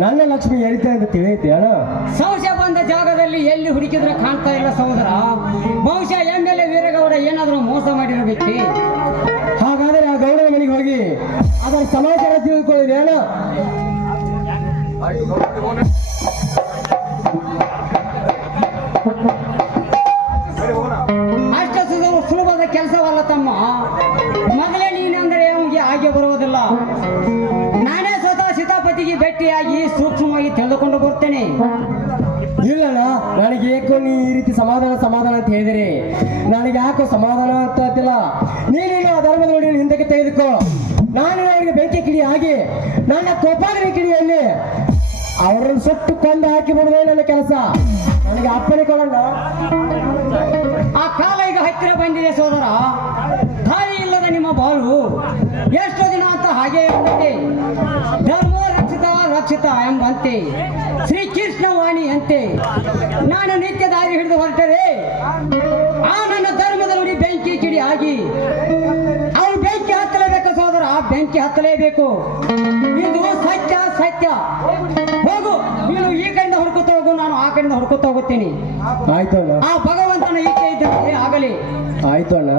ನನ್ನ ಲಕ್ಷ್ಮಿ ಎಳಿತೆ ಅಂತ ತಿಳಿಯುತ್ತೆ ಅಣ್ಣ. ಸಂಶಯ ಬಂದ ಜಾಗದಲ್ಲಿ ಎಲ್ಲಿ ಹುಡುಕಿದ್ರೆ ಕಾಣ್ತಾ ಇಲ್ಲ ಸಹೋದರ. ಬಹುಶಃ ಎಂ ಎಲ್ ಎ ವೀರಗೌಡ ಏನಾದರೂ ಮೋಸ ಮಾಡಿರಬೇಕು. ಹಾಗಾದ್ರೆ ಆ ಗೌಡನ ಮನೆಗೆ ಹೋಗಿ ಅದರ ಸಮಾಚಾರ ತಿಳಿದುಕೊಳ್ಳಿದೆ ಅಣ್ಣ. ಅಷ್ಟ ಸುಲಭ ಸುಲಭದ ಕೆಲಸವಲ್ಲ ತಮ್ಮ. ಬರ್ತೇನೆ ಇಲ್ಲಣ್ಣ, ನನಗೆ ಏಕೋ ನೀ ಈ ರೀತಿ ಸಮಾಧಾನ ಸಮಾಧಾನ ಅಂತ ಹೇಳಿದಿರಿ. ನನಗೆ ಯಾಕೋ ಸಮಾಧಾನ ಅಂತ ಆಗ್ತಿಲ್ಲ ನೀನು ಆ ಧರ್ಮದ ನೋಡಿ ಹಿಂದಕ್ಕೆ ತೆಗೆದುಕೋ. ನಾನು ಅವರಿಗೆ ಬೆಂಕಿ ಕಿಡಿ ಆಗಿ, ನನ್ನ ಕೋಪಾಗ್ನಿ ಕಿಡಿಯಲ್ಲಿ ಅವರನ್ನು ಸುಟ್ಟು ಕೊಂದು ಹಾಕಿ ಬಿಡುವುದೇ ನನ್ನ ಕೆಲಸ. ನನಗೆ ಅಪ್ಪಣೆ ಕೊಡೋಣ ಆ ಕಾಲ ಈಗ ಹತ್ತಿರ ಬಂದಿದೆ ಸೋದರ. ಎಂಬಂತೆ ಶ್ರೀ ಕೃಷ್ಣ ವಾಣಿ ಅಂತೆ. ನಾನು ನಿತ್ಯ ದಾರಿ ಹಿಡಿದು ಹೊರಟರೆ. ಆ ನನ್ನ ಧರ್ಮದ ನುಡಿ ಬೆಂಕಿ ಕಿಡಿ ಆಗಿ. ಅವ್ರು ಬೆಂಕಿ ಹತ್ತಲೇಬೇಕು ಸೋದರ ಆ ಬೆಂಕಿ ಹತ್ತಲೇಬೇಕು. ಇದು ಸತ್ಯ ಸತ್ಯ. ಹೋಗು ನೀನು ಈ ಕಡೆಯಿಂದ ಹುಡುಕುತ್ತ ಹೋಗು ನಾನು ಆ ಕಡೆಯಿಂದ ಹುಡುಕುತ್ತ ಹೋಗುತ್ತೀನಿ. ಆಯ್ತು ಆ ಭಗವಂತನ ಈಕೆ ಇದ್ದರೆ ಆಗಲಿ. ಆಯ್ತು ಅಣ್ಣ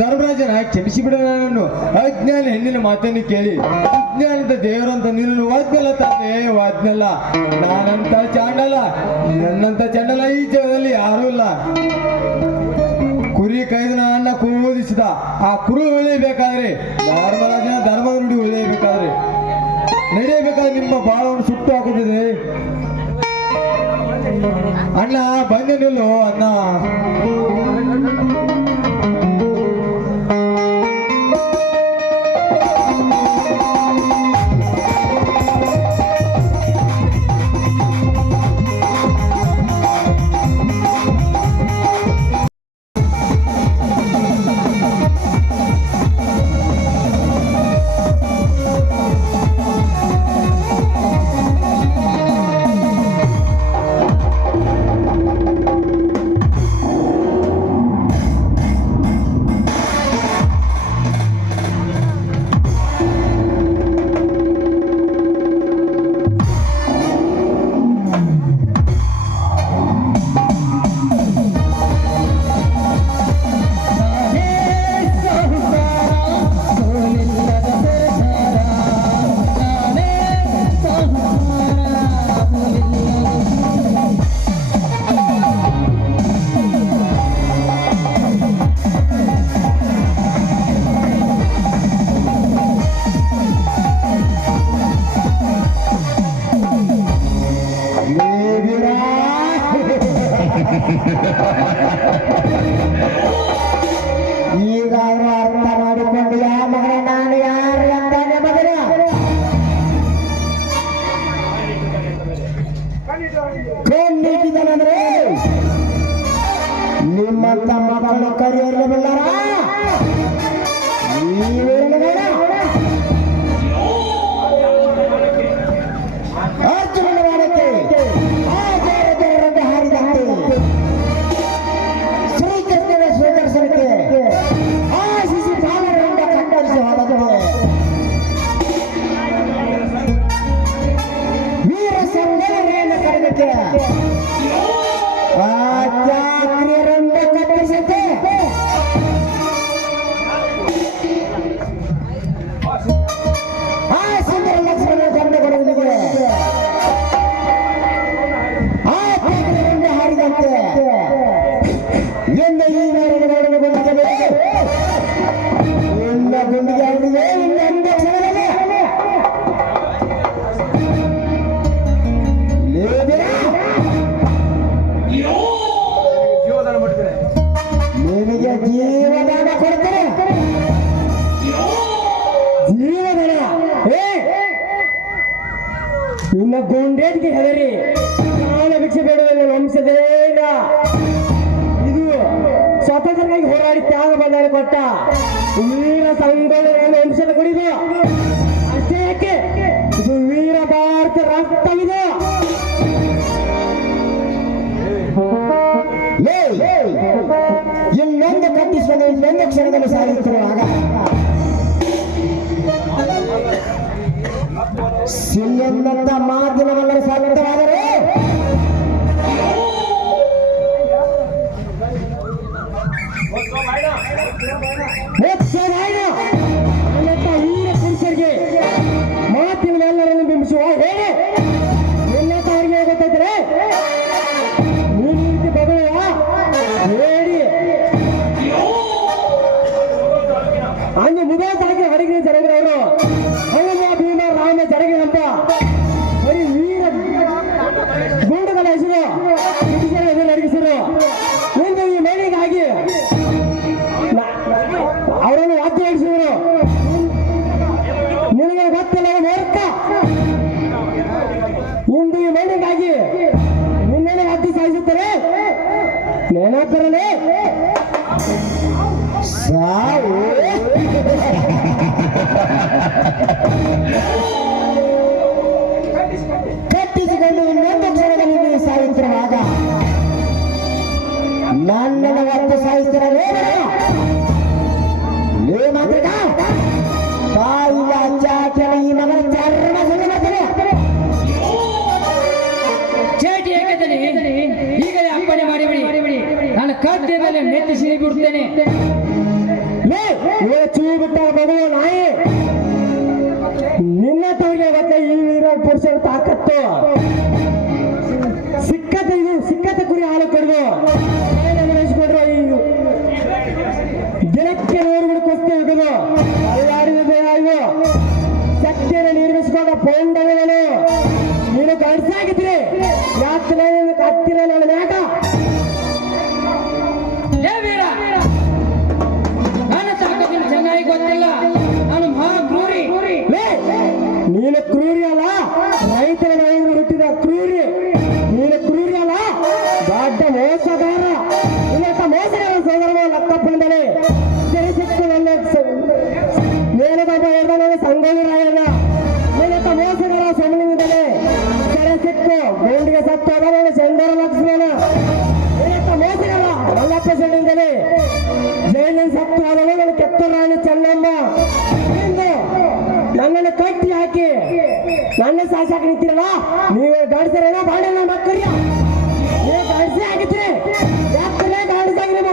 ಧರ್ಮರಾಜನ ಕ್ಷಮಿಸಿ ಬಿಡ ನನ್ನನ್ನು ಅಜ್ಞಾನ ಹೆಣ್ಣಿನ ಮಾತನ್ನು ಕೇಳಿ. ಅಜ್ಞಾನದ ದೇವರಂತ ನೀನು ವಾದ್ನಲ್ಲ ತಂದೆ ವಾದ್ನಲ್ಲ ನಾನಂತ ಚಾಂಡಲ, ನನ್ನಂತ ಚಂಡಲ ಈ ಜಗದಲ್ಲಿ ಯಾರೂ ಇಲ್ಲ. ಕುರಿ ಕೈದನ ಕೂದಿಸಿದ ಆ ಕುರು ಉಳಿಯಬೇಕಾದ್ರೆ ಧರ್ಮರಾಜನ ಧರ್ಮದ ನುಡಿ ಉಳಿಯಬೇಕಾದ್ರೆ ನಡೆಯಬೇಕಾದ್ರೆ ನಿಮ್ಮ ಬಾಳವನ್ನು ಸುಟ್ಟು ಹಾಕುತ್ತದೆ. ಅಣ್ಣ, ಬಂದೆ ನಿಲ್ಲು, ಅಣ್ಣ. ನಿಮ್ಮಂತ ಮಕ್ಕಳು ಕರೆಯಿರಲಿಲ್ಲ ಅರ್ಜುನನ ಕಟ್ಟಿಸುವ ಇನ್ನೊಂದು ಕ್ಷಣದಲ್ಲಿ ಸಾಗುತ್ತಿರುವಾಗ ಸಿಂಗಂದಂತ ಮಾಧ್ಯಮವನ್ನ ಸಾಧ್ಯವಾದರೆ? ಮಾತಿನಲ್ಲರನ್ನು ಬಿಂಬಿಸುವ ಹೇಳಿ! ನೆನಪಿರಲಿ ಸಾವು. ಕಟ್ಟಿಸಿಕೊಂಡು ಇನ್ನೊಂದು ಕ್ಷಣದಲ್ಲಿ ನೀವು ಸಾಯುತ್ತಿರುವಾಗ ನನ್ನ ಅಲ್ಲಾಡಿದ ದೇಹ ಶಕ್ತಿಯನ್ನು ನಿರ್ಮಿಸಿಕೊಂಡ ನೀನು ಗಡಿಸಾಗಿದ್ರಿ ಯಾಕೆ ಕತ್ತಿರ ನನ್ನ ಚೆನ್ನಾಗಿ ಗೊತ್ತಿಲ್ಲ. ನಾನು ಮಹಾ ಕ್ರೂರಿ ಲೇ, ನೀನು ಕ್ರೂರಿ ಅಲ್ಲ? ರೈತರ ಮನೆಯಿಂದ ಹುಟ್ಟಿದ ಕ್ರೂರಿ. ನೀನು ಕ್ರೂರಿ ಅಲ್ಲ? ದೊಡ್ಡ ಮೋಸಗಾರ. ಇಲ್ಲ ಮೋಸಗಾರ ಸೋದರ ಸಿಕ್ಕು ನನ್ನ ನೇನದೊಬ್ಬ ಹೇಳ್ದಾನೆ ಸಂಗೊಳ್ಳಿ ರಾಯಣ್ಣ ನಿನ್ನತ್ತ ಮೋಸಗಾರ ಸೊಮಲಿಂದಲೇ ಸರಿ ಸಿಕ್ಕು ಗೋಂಡಿಗೆ ಸತ್ತು ಹೋದ ಚಂದರ ಲಕ್ಷ್ಮಣ ನಿನ್ನತ್ತ ಮೋಸಗಾರ ಮಲ್ಲಪ್ಪ ಸೊಳ್ಳಿಂದಲೇ ಜೈಲಿನ ಸತ್ತು ಹೋದಳು ನನ್ನ ಕೆತ್ತ ರಾಣಿ ಚೆನ್ನಮ್ಮ ಕಟ್ಟಿ ಹಾಕಿ ನನ್ನ ನಿಂತಿರಲ್ಲ ನೀವೇ ನೀವು ಗಾಡಿಸಿ ಹಾಕಿದ್ರಿ ಯಾಕಲೇ ಗಾಡಿಸಾಗಿ ನಿಮ್ಮ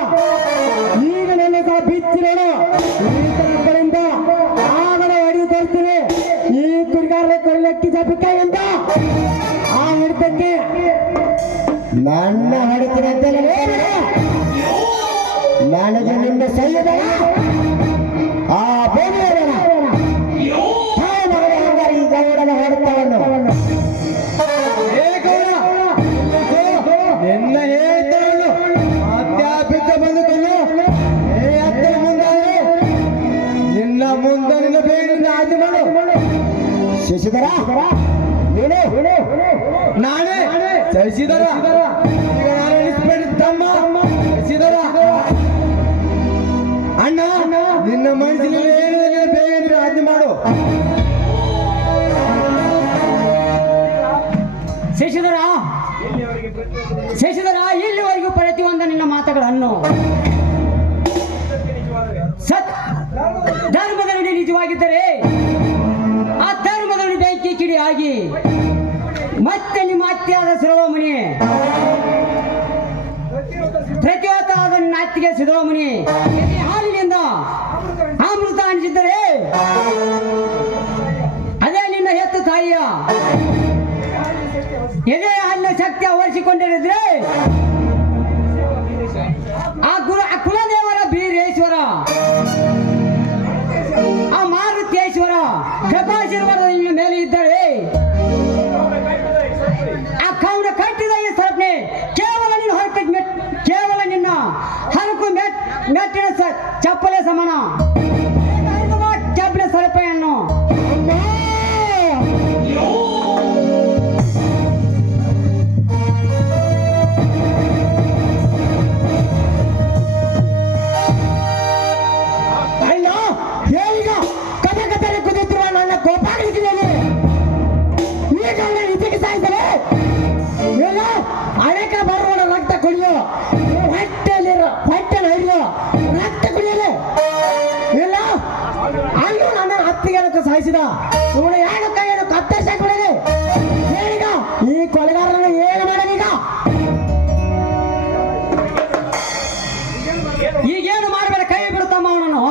ಶಶಿಧರ ಇಲ್ಲಿವರೆಗೂ ಪ್ರತಿಯೊಂದು ನಿನ್ನ ಮಾತುಗಳನ್ನು ಸತ್ ಧರ್ಮದ ನುಡಿ ನಿಜವಾಗಿದ್ದರೆ ಆ ಧರ್ಮದ ಬೆಂಕಿ ಕಿಡಿ ಆಗಿ ಮತ್ತೆ ನಿಮ್ಮ ಅತ್ತೆಯಾದ ಸಿರೋಮಣಿ ಪ್ರತಿಯೊತ್ತಾದ ನಿನ್ನ ಅತ್ತಿಗೆ ಶಿರೋಮಣಿ ಹಾಲಿನಿಂದ ಅಮೃತ ಅನಿಸಿದ್ದರೆ ಸಾಯಿಸಿದ ಇವನು ಏನು ಕೈಯನ್ನು ಕತ್ತರಿಸಿ ಬಿಡಲಿ ಹೇಳೀಗ ಈ ಕೊಲೆಗಾರರನ್ನು ಏನು ಮಾಡಲೀಗ ಈಗೇನು ಮಾಡಬೇಡ, ಕೈ ಬಿಡುತ್ತಮ್ಮ ಅವನನ್ನು.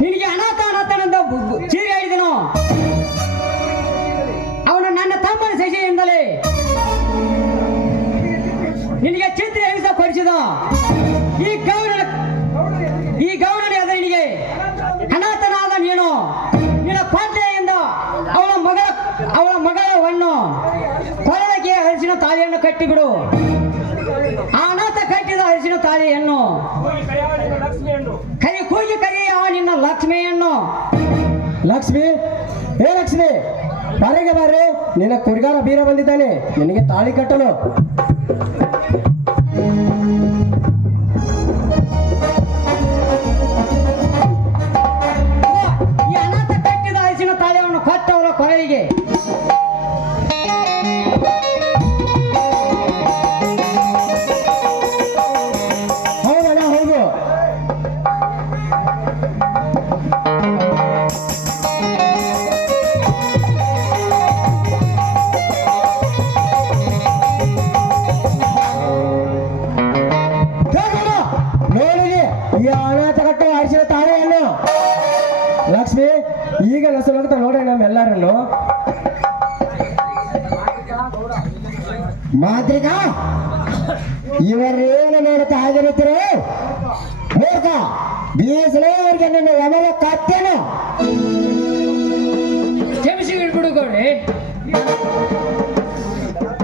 ನಿನಗೆ ಅನಾಥ ಬು- ಚೀರಿ ಹೇಳಿದನು ಅವನು ನನ್ನ ತಮ್ಮನ ಸೆಸೆಯಿಂದಲೇ ನಿನಗೆ ಚಿತ್ರ ಹಿಂಸೆ ಕೊಡಿಸಿದ. ಈ ಗೌರ ಈ ಗೌರನೇ ಆ ಅನಾಥ ಕಟ್ಟಿದ ಹರಿಸಿನ ತಾಳಿಯನ್ನು ಕೈ ಕೂಗಿ ಕರೆಯ ನಿನ್ನ ಲಕ್ಷ್ಮಿಯನ್ನು. ಲಕ್ಷ್ಮಿ, ಏ ಲಕ್ಷ್ಮಿ ಬಾರಿಗೆ ಬಾರಿ ನಿನ್ನ ಕುರಿಗಾರ ಬೀರ ಬಂದಿದ್ದಾನೆ. ನಿನಗೆ ತಾಳಿ ಕಟ್ಟಲು. ಈಗ ನೋಡ ಎಲ್ಲಾರನ್ನು. ಮಾದ್ರಿಗ? ಇವರೇನು ನೋಡುತ್ತಾ ಆಗಿರುತ್ತೀರೋ? ಮೂರ್ಖ, ಬೀಸಲೇ ಅವರಿಗೆ ನನ್ನ ಯಮವ ಕತ್ತೇನು? ಕ್ಷಮಿಸಿ ಬಿಡು ಗೌಡ್ರೆ.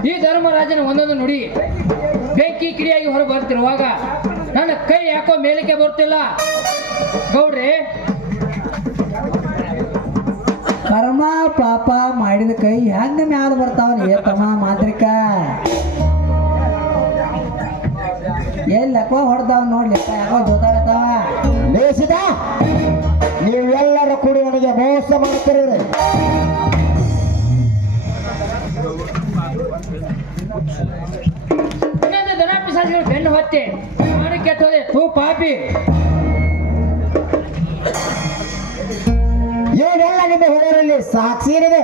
ಈ ಧರ್ಮರಾಜನ ಒಂದೊಂದು ನುಡಿ. ಬೆಂಕಿ ಕಿಡಿಯಾಗಿ ಹೊರ ಬರ್ತಿರುವಾಗ ನನ್ನ ಕೈ ಯಾಕೋ ಮೇಲಕ್ಕೆ ಬರ್ತಿಲ್ಲ ಗೌಡ್ರೆ ಕರ್ಮ ಪಾಪ ಮಾಡಿದ ಕೈ ಹೆಂಗ ಮ್ಯಾಲ ಬರ್ತಾವ ಏತಮ್ಮ ಮಾಂತ್ರಿಕ? ಎಲ್ಲಿ ಯಾಕೋ ಹೊಡ್ತಾವ ನೋಡ್ಲಿ ಯಾಕೋ ಜೋತಾಡತಾವ ಬೇಸಿದ ನೀವೆಲ್ಲರೂ ಕೂಡಿ ನನಗೆ ಮೋಸ ಪಿಸಾಚಿಗಳು ಬೆನ್ನು ಹೊತ್ತೆ. ಮಾಡಿ ಕೆಟ್ಟೋದೆ ತೂ ಪಾಪಿ. ಇದೆಲ್ಲ ನಿಮ್ಮ ಹೇಳೋರಲ್ಲಿ ಸಾಕ್ಷಿಯಿದೆ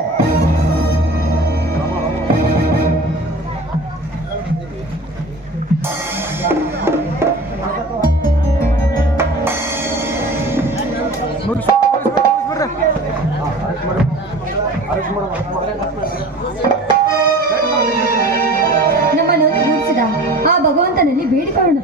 ನಮ್ಮನ್ನು ಮುಗಿಸಿದ. ಆ ಭಗವಂತನಲ್ಲಿ ಬೇಡಿಕೊಳ್ಳೋಣ